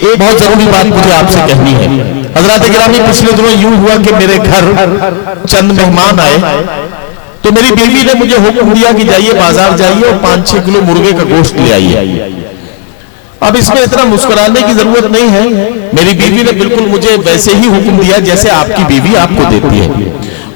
एक बहुत जरूरी बात मुझे आपसे कहनी है। हजरात गिरामी, पिछले दिनों यूं हुआ कि मेरे घर चंद मेहमान आए, तो मेरी बीवी ने मुझे हुक्म दिया कि जाइए बाजार जाइए और 5-6 किलो मुर्गे का गोश्त ले आइए। अब इसमें इतना मुस्कुराने की जरूरत नहीं है, मेरी बीवी ने बिल्कुल मुझे वैसे ही हुक्म दिया जैसे आपकी बीवी आपको देती है,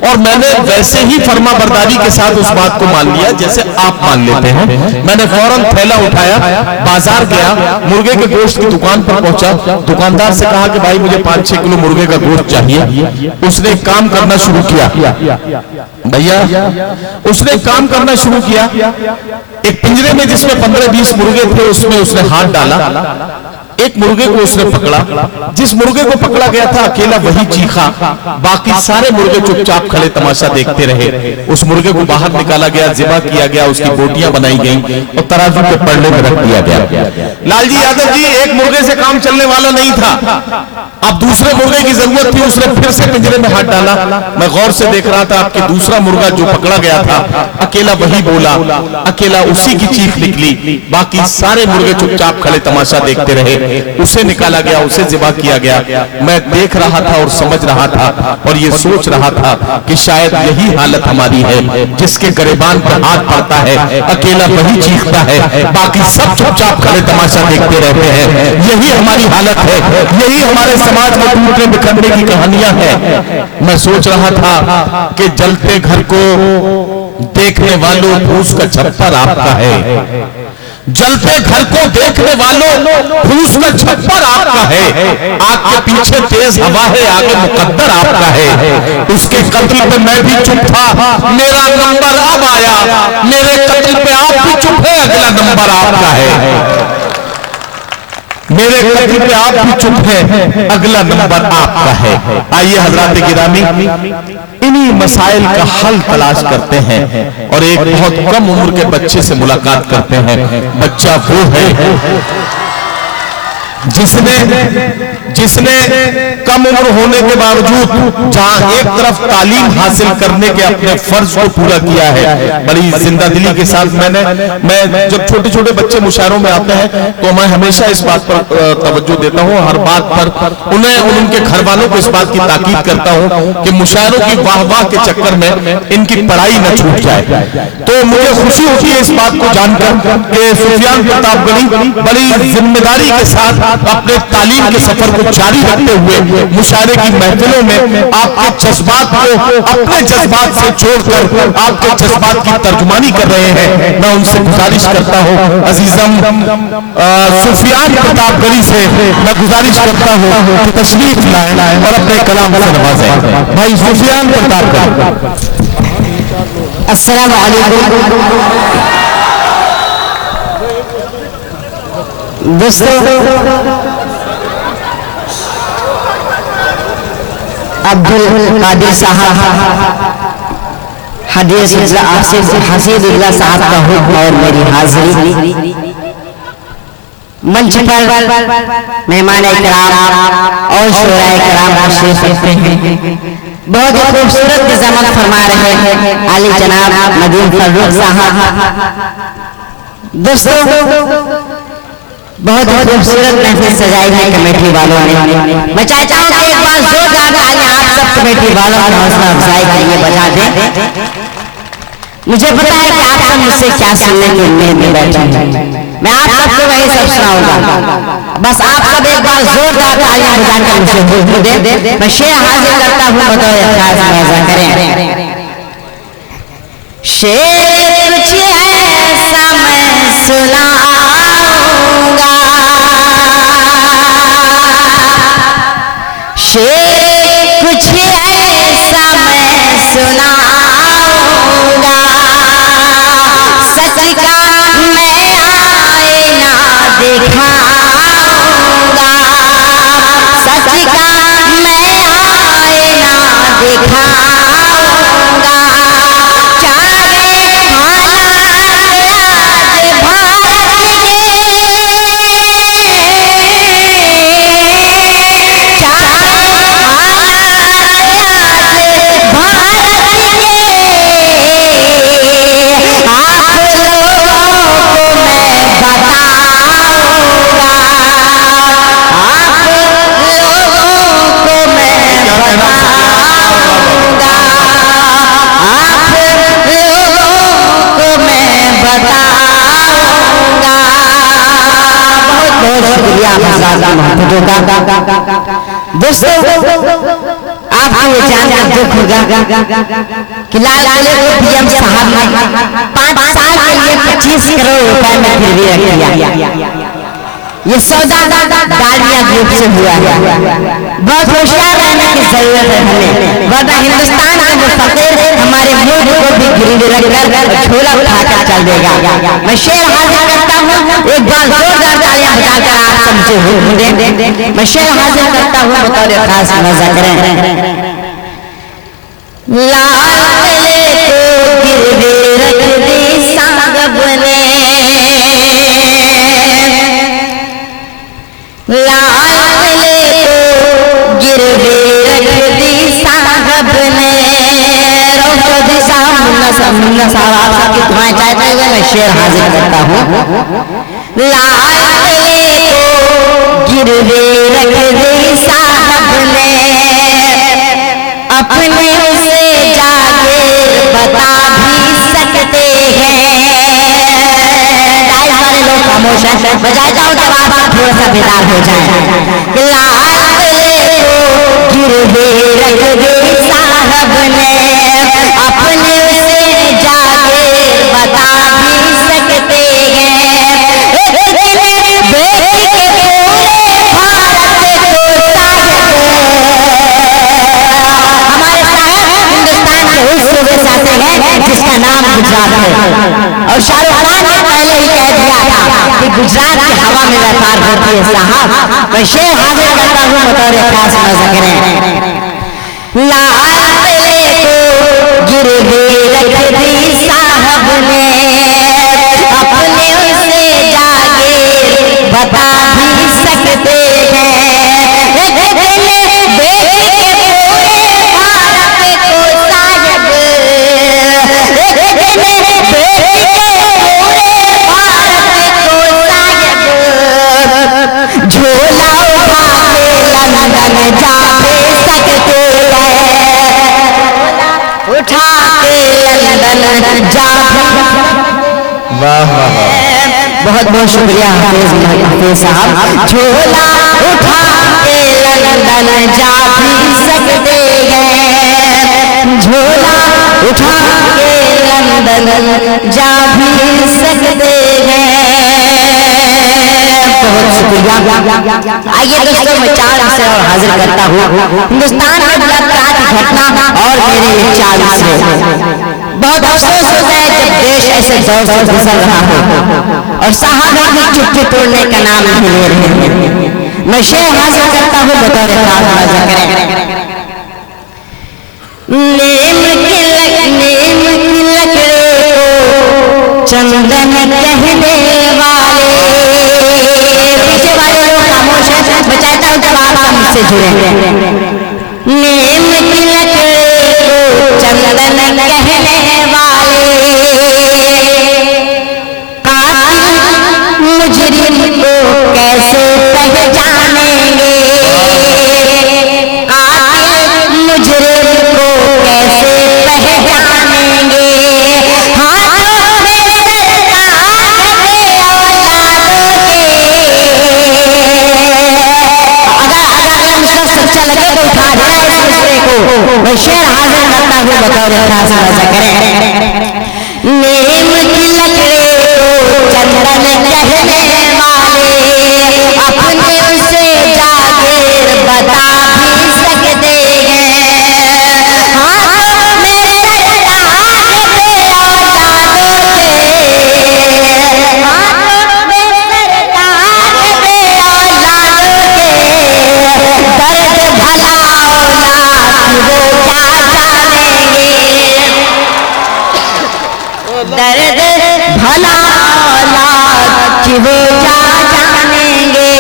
और मैंने वैसे ही फर्मा बरदारी के साथ उस बात को मान लिया जैसे आप मान लेते हैं। मैंने फौरन थैला उठाया, बाजार गया, मुर्गे के गोश्त की दुकान पर पहुंचा, दुकानदार से कहा कि भाई मुझे 5-6 किलो मुर्गे का गोश्त चाहिए। उसने काम करना शुरू किया, भैया उसने काम करना शुरू किया। एक पिंजरे में जिसमें 15-20 मुर्गे थे उसमें उसने हाथ डाला, एक मुर्गे को उसने पकड़ा, जिस मुर्गे को पकड़ा गया था अकेला वही चीखा, बाकी सारे मुर्गे चुपचाप खड़े तमाशा देखते रहे। उस मुर्गे को बाहर निकाला गया, ज़िबा किया गया, उसकी बोटियां बनाई गई और तराजू के पल्ले में रख दिया गया। लालजी यादव जी, एक मुर्गे से काम चलने वाला नहीं था, अब दूसरे मुर्गे की जरूरत थी, उसने फिर से पिंजरे में हाथ डाला। मैं गौर से देख रहा था, आपके दूसरा मुर्गा जो पकड़ा गया था अकेला वही बोला, अकेला उसी की चीख निकली, बाकी सारे मुर्गे चुपचाप खड़े तमाशा देखते रहे। उसे निकाला गया, उसे ज़िबा किया गया। मैं देख रहा था और समझ रहा था और ये सोच रहा था कि शायद यही हालत हमारी है, जिसके गरेबान पर हाथ पड़ता है अकेला वही चीखता है, बाकी सब चुपचाप खड़े तमाशा देखते रहते हैं। यही हमारी हालत है, यही हमारे समाज में टूटने बिखरने की कहानियां हैं। मैं सोच रहा था कि जलते घर को देखने वालों फूस का छप्पर आपका है, जलते घर को देखने वालों फूस का छप्पर आपका है, आग के पीछे तेज हवा है, आगे मुकद्दर आपका है। उसके कत्ल पे मैं भी चुप था, मेरा नंबर अब आया, मेरे कत्ल पे आप भी चुप है, अगला नंबर आपका है। मेरे कत्ल पे आप भी चुप है, अगला नंबर आपका है। आइए हजरात गिरामी, इन्हीं मसाइल का हल तलाश करते हैं और एक बहुत कम उम्र के बच्चे से मुलाकात करते हैं। बच्चा वो है जिसने कम उम्र होने के बावजूद जहां एक तरफ तालीम हासिल करने के अपने फर्ज को पूरा किया है, बड़ी जिंदा दिली के साथ। मैं जब छोटे छोटे बच्चे मुशायरों में आते हैं तो मैं हमेशा इस बात पर तवज्जो देता हूं, हर बात पर उन्हें उनके घर वालों को इस बात की ताकीद करता हूं कि मुशायरों की वाह वाह के चक्कर में इनकी पढ़ाई न छूट जाए। तो मुझे खुशी होती है इस बात को जानकर कि सुफियान प्रतापगढ़ी बड़ी जिम्मेदारी के साथ अपने तालीम के सफर को जारी रखते हुए मुशायरे की महफिलों में आपके जज्बात को अपने जज्बात से जोड़कर आपके जज्बात की तर्जुमानी कर रहे हैं। मैं उनसे गुजारिश करता हूं, अजीजम सुफियान प्रतापगढ़ी से मैं गुजारिश करता हूं कि तशरीफ लाएं और अपने कलाम से नवाजें। भाई सुफियान प्रतापगढ़ी। अस्सलाम वालेकुम दोस्तों, अब्दुल कादिर साहब हसीदुल्लाह साहब का हुक्म और मेरी हाजिरी। मंच पर मेहमान इकराम और शोराए इकराम तशरीफ रखते हैं। बहुत ही खूबसूरत निज़ामत फरमा रहे हैं आली जनाब नदीम फर्रुख साहब। दोस्तों, बहुत ही खूबसूरत महफिल सजाई है कमेटी वालों ने। मैं चाहता हूँ कि एक बार जोरदार तालियां आप सब कमेटी वालों की हौसला अफजाई के लिए बजा दें। मुझे पता है कि आप सब मुझसे क्या सुनने की उम्मीद में बैठे हैं, मैं आप सबको वही सब सुनाऊंगा। बस आप सब एक बार जोरदार तालियां बजाकर मुझे हुक्म दे। मैं शेर हाजिर करता हूँ, बतौर खास मुआवजा करें। शेर कुछ ऐसा मैं सुनाऊंगा, शेर कुछ ऐसा मैं सुनाऊंगा, सच का मैं आईना दिखाऊंगा, सच का मैं आईना दिखाऊंगा। शब्दों का। दोस्तों आपको ये जानकर दुख होगा कि लाल किले को पीएम साहब ने 5 साल के लिए 25 करोड़ रुपए में गिरवी रख दिया। ये सौदा डालिया ग्रुप से हुआ है। बहुत होशियार रहने की जरूरत है हमें, वरना हिंदुस्तान का जो फकीर हमारे मुल्क को भी गिरवी रखकर झोला उठाकर चल देगा। मैं शेर हाजिर करता हूँ, एक बार जोरदार तालियां बजाकर आप समझे होंगे। मैं शेर हाजिर करता हूँ, बतौर खास मजा करें। लाल किले को गिरवी रख दी साहब ने, लाल किले को गिरवी रख दी साहब ने। रोको दिशा मुन्ना साहब आप सबकी दुआएं चाहते हुए मैं शेर हाजिर करता हूँ। लाल किले को गिरवी रख दी साहब ने, अपने उसे जाके बता भी सकते हैं। सारे लोग खामोश हैं, बजाय जाओ जब आप थोड़ा सा बेदार हो जाए। लाल किले को गिरवी रख दी साहब ने, अपने उसे जाके बता भी सकते हैं। जिसका नाम गुजरात है, और शाहरुख खान ने पहले ही कह दिया था कि गुजरात की हवा में व्यापार होती है साहब। मैं शेर हाजिर करता हूँ, बतौर खास मजा करें। लाल किले को गिरवी रख दी साहब ने, अपने उसे जाके बता भी सकते हैं। झोला उठा के लंदन जा भी सकते हैं, उठा के लंदन जा। वाह वाह, बहुत बहुत शुक्रिया हाफिज साहब। झोला उठा के लंदन जा भी सकते हैं, झोला उठा के लंदन जा भी सकते हैं। बहुत शुक्रिया। आइए दोस्तों मैं 4 से और हाजिर करता हूँ। हिंदुस्तान में बलात्कार की घटना और मेरे ये 4 से बहुत अफसोस होता है जब देश ऐसे दौर से गुजर रहा हो और साहब भी चुप्पी तोड़ने का नाम नहीं ले रहे हैं। मैं शेर हाजिर करता हूँ, बतौर खास मजा करें। नीम की लकड़े को चंदन कहने वाले, पीछे वाले लोग खामोश हैं, मैं चाहता हूँ जब आप हमसे जुड़े। नीम की लकड़े को चंदन कहने वाले, कातिल मुजरिम को कैसे पहचानेंगे, कातिल मुजरिम को कैसे पहचानेंगे। हाथों में सरकार के औलादों के, अगर मुझको सच्चा लगे तो उठा देना इस मुझरे को। मैं शेर हाजिर करता हूँ, बतौर खास मजा करें। नीम की लकड़े को चंदन कहने वाले, अपने उसे जाके बता भी सकते हैं। हाथों में सरकार के औलादों के, हाथों में सरकार के औलादों के, दर्द भला औलाद वो क्या जानेंगे, दर्द भला औलाद की वो क्या जानेंगे।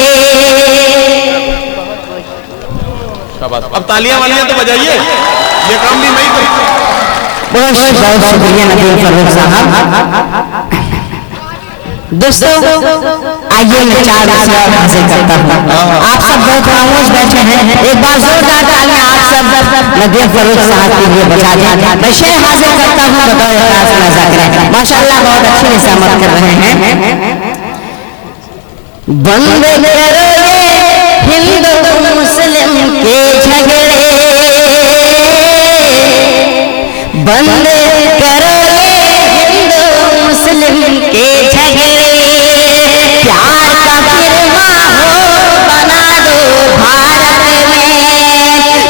अब तालियां वालियां तो बजाइए, ये काम भी मैं ही करूं। बहुत शुक्रिया नदीम फरूख साहब। दोस्तों आइए मैं 4 से हासिल करता हूँ। आप सब बहुत खामोश बैठे हैं, एक बार जोरदार तालियां आप सब नदीम फरूख साहब के लिए बजा दें। मैं शेर हासिल करता हूँ, बतौर खास मजा करें। माशाअल्लाह बहुत अच्छी निशामत कर रहे हैं। बंद करो ये बंद करो ये हिंदू मुस्लिम के झगड़े, प्यार का फिर माहौल बना दो भारत में,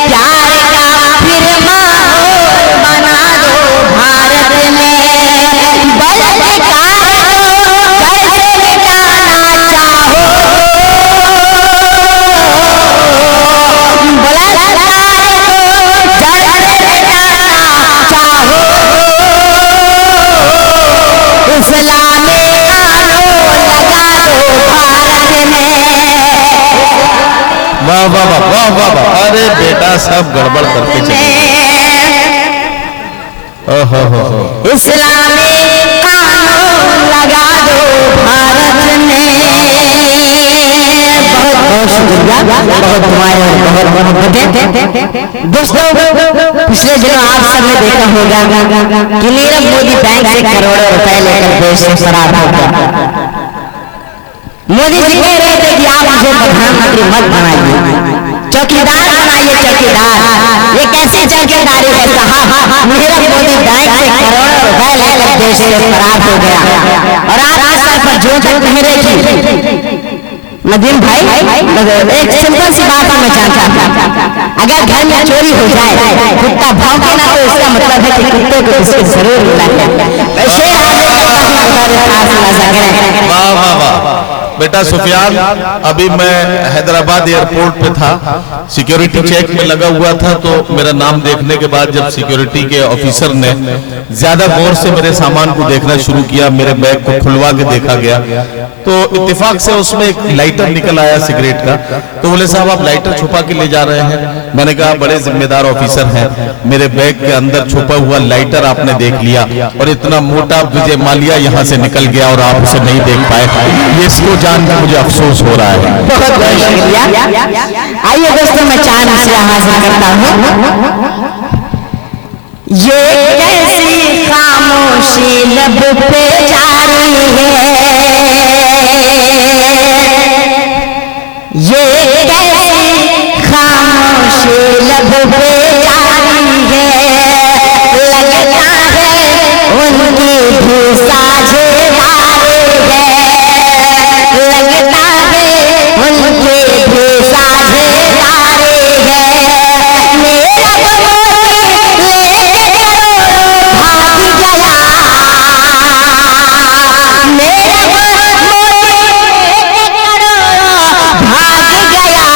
प्यार का फिर माहौल बना दो भारत में। बलात्कार को घर से मिटाना चाहो, बलात्कार को जड़ से मिटाना चाहो, इस्लामी कानून लगा दो भारत में। वाह वाह वाह वाह वाह वाह। अरे बेटा सब गड़बड़ करके चले। इस्लामी कानून लगा दो भारत में। बहुत बहुत शुक्रिया, बहुत दुआएं और बहुत मोहब्बतें। दोस्तों, पिछले दिनों आप सबने देखा होगा कि नीरव मोदी बैंक से करोड़ों रुपए लेकर देश से फरार हो गया। मोदी जी कह रहे थे कि आप मुझे प्रधानमंत्री मत बनाइए, चौकीदार बनाइए, चौकीदार। ये कैसी चौकीदारी है साहब? नीरव मोदी बैंक से करोड़ों रुपए लेकर देश से फरार हो गया और आपके सर पर जो तक नहीं रखी। नदीम भाई, एक सिंपल सी बात मैं जानता था, अगर घर में चोरी हो जाए, कुत्ता भौंके ना तो इसका मतलब है कि कुत्ते को बिस्किट जरूर मिला है। शेर वाह वाह वाह। बेटा सुफियान, अभी मैं हैदराबाद एयरपोर्ट पे था, सिक्योरिटी चेक में लगा हुआ था, तो मेरा नाम देखने के बाद जब सिक्योरिटी के ऑफिसर ने ज्यादा गौर से मेरे सामान को देखना शुरू किया, मेरे बैग को खुलवा के देखा गया, तो इत्तेफाक से उसमें एक लाइटर निकल आया सिगरेट का। तो बोले साहब आप लाइटर छुपा के ले जा रहे हैं? मैंने कहा बड़े जिम्मेदार ऑफिसर हैं, मेरे बैग के अंदर छुपा हुआ लाइटर आपने देख लिया और इतना मोटा विजय माल्या यहाँ से निकल गया और आप उसे नहीं देख पाए, ये इसको जानकर मुझे अफसोस हो रहा है। बहुत बहुत शुक्रिया। आइए दोस्तों, मैं चार नशा हासिल करता हूँ। ये कैसी खामोशी लब पे जारी है, ये कैसी खामोशी लब पे जारी है, लगता है उनकी भी साझेदारी है, लगता है उनकी भी साझेदारी है। मेरा मोदी लेके करोड़ों भाग गया, मेरा मोदी लेके करोड़ों भाग गया,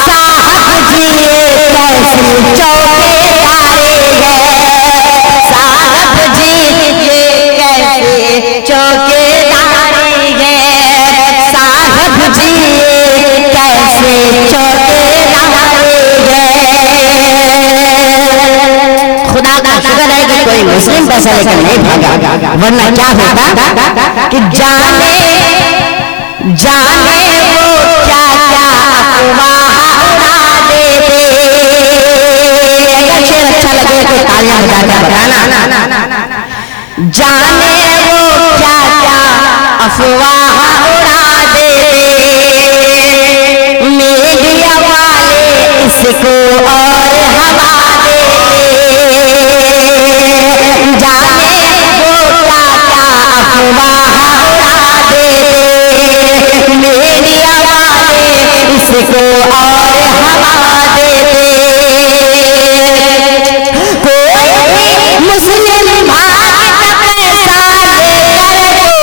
साहब जी ये कैसी चौकीदारी है, साहब जी ये कैसी चौकीदारी है, साहब जी ये कैसे चौकीदारी है। खुदा का शुक्र है कि कोई मुस्लिम पैसा लेकर नहीं भागा, वरना क्या होता कि जाने जाने वो क्या क्या अफवाह उड़ा देते। अगर शेर अच्छा लगे तो तालियां बजा के बताना। जाने वो क्या क्या अफवाह उड़ा देते, मीडिया वाले इसको और हवा देते। जाने वो क्या क्या अफवाह उड़ा देते, मीडिया वाले इसको और हवा देते। कोई भी मुस्लिम भाग का पैसा लेकर दो,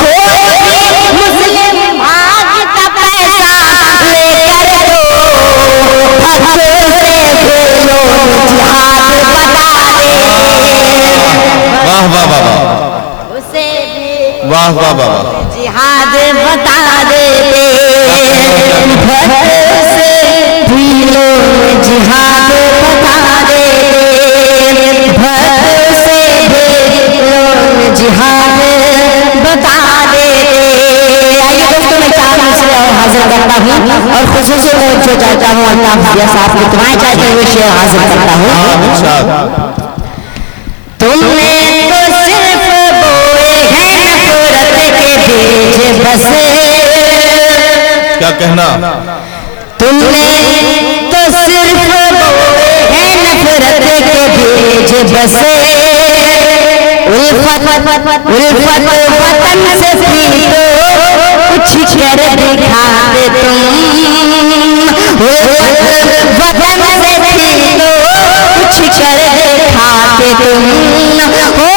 कोई भी मुस्लिम भाग का पैसा लेकर दो, हकों से बोलो जिहाद बता दे। वाह वाह वाह वाह उसे भी वाह वाह वाह। जिहाद बता देते, भक्त से दिलों में जिहाद बता देते, भक्त से दिलों में जिहाद बता देते। आइए दोस्तों, मैं चार नशे और हाजिर करता हूँ और खुशूसी में जो चाहता हूँ अल्लाह भैया साहब की दुआएं चाहते हुए शेर हाजिर करता हूँ। तुमने तो सिर्फ बोए हैं नफरत के बीज बस, क्या कहना? तुमने तो सिर्फ बोए हैं बसे उल्फत उल्फत वतन से थी तो कुछ कर दिखाते तुम, वतन से थी तो कुछ कर दिखाते तुम, हो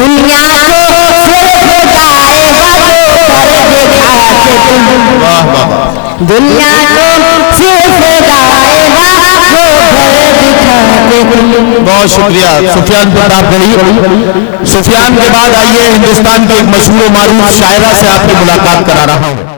दुनिया को सिर्फ गाएगा जो कर दिखाते तुम, दुनिया को सिर्फ गाएगा जो कर दिखाते तुम। बहुत शुक्रिया सुफियान प्रतापगढ़ी। सुफियान के बाद आइए हिंदुस्तान की एक मशहूर मारूफ शायरा से आपकी मुलाकात करा रहा हूँ।